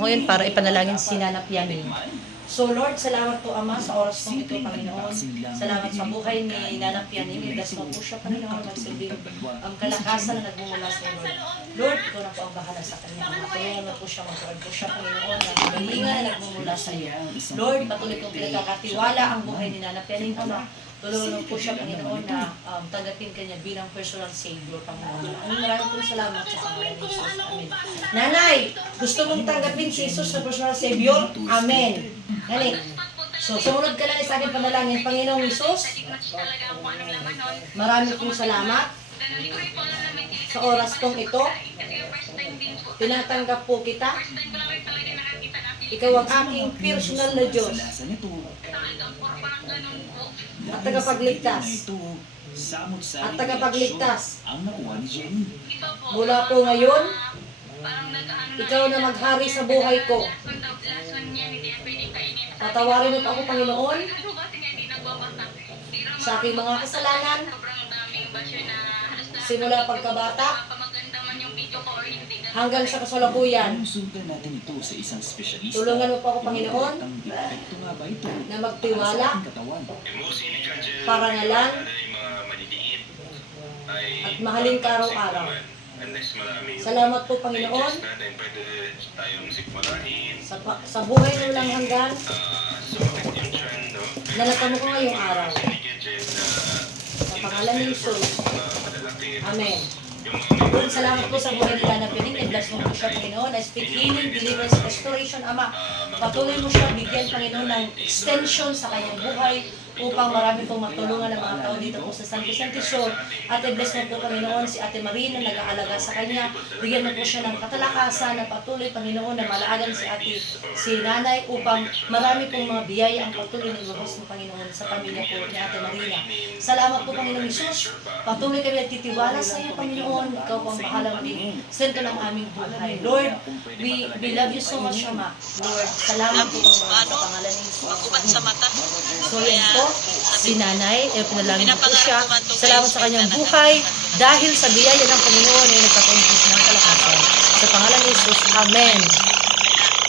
Ngayon, para ipanalangin si Nanap Yamin. So Lord, salamat po Ama sa oras po ito, Panginoon. Salamat sa buhay ni Nanap Yamin. Ilas mo po siya, Panginoon, magsilbing kalakasan na nagmumula sa Lord. Lord, ikaw na po ang bahala sa kanya. Matulungan na po siya, magtuwad po siya, Panginoon, na galingan na nagmumula sa iyo. Lord, patuloy kong pinagkakatiwala ang buhay ni Nanap Yamin, Ama. Tulungan po siya, Panginoon, na tanggapin kanya bilang personal Savior, Panginoon. Maraming pong salamat sa pangalan ni Jesus. Amen. Nanay, gusto mong tanggapin si Jesus na personal Savior? Amen. Nani? So, sumunod ka lang sa akin panalangin. Panginoong Jesus, marami pong salamat sa oras kong ito. Tinatanggap po kita. Ikaw ang aking personal na Diyos at tagapagligtas. At tagapagligtas. Mula po ngayon, ikaw na maghari sa buhay ko. Patawarin mo pa ako, Panginoon, sa aking mga kasalanan, simula pagkabata, hanggang sa kasalukuyan. Tulungan mo pa ako, Panginoon, na magtiwala, parangalan, at mahalin ka araw-araw. Salamat po, Panginoon, sa buhay ng lang hanggan, nalatan mo ko ngayong araw. Sa pangalan ni Jesus. Amen. Lord, salamat po sa buhay nila na piling. I-bless mo po siya, Panginoon. I speak healing, deliverance, restoration, Ama. Patuloy mo siya, bigyan, Panginoon, ng extension sa kanyang buhay upang marami pong matulungan ng mga tao dito po sa San Vicente Sur. At i-bless mo po, Panginoon, si Ate Marie na nag-aalaga sa kanya. Bigyan mo po siya ng katalakasan na patuloy, Panginoon, na malaagan si Nanay upang marami pong mga biyaya ang patuloy ng buhos ng Panginoon sa pamilya po ni Ate Marina. Salamat po, Panginoon Jesus. Patuloy kami nagtitiwala sa iyo, Panginoon. Ikaw po ang bahalang maging sentro ng aming buhay. Lord, we love you so much, Ama. Lord, salamat po, Panginoon, sa pangalan ni Jesus. So yan po, si Nanay, pinalangin po siya. Salamat sa kanyang buhay dahil sa biyaya ng Panginoon ay nagkataon po siya ng kalakasan. Sa pangalan ni Jesus, Amen.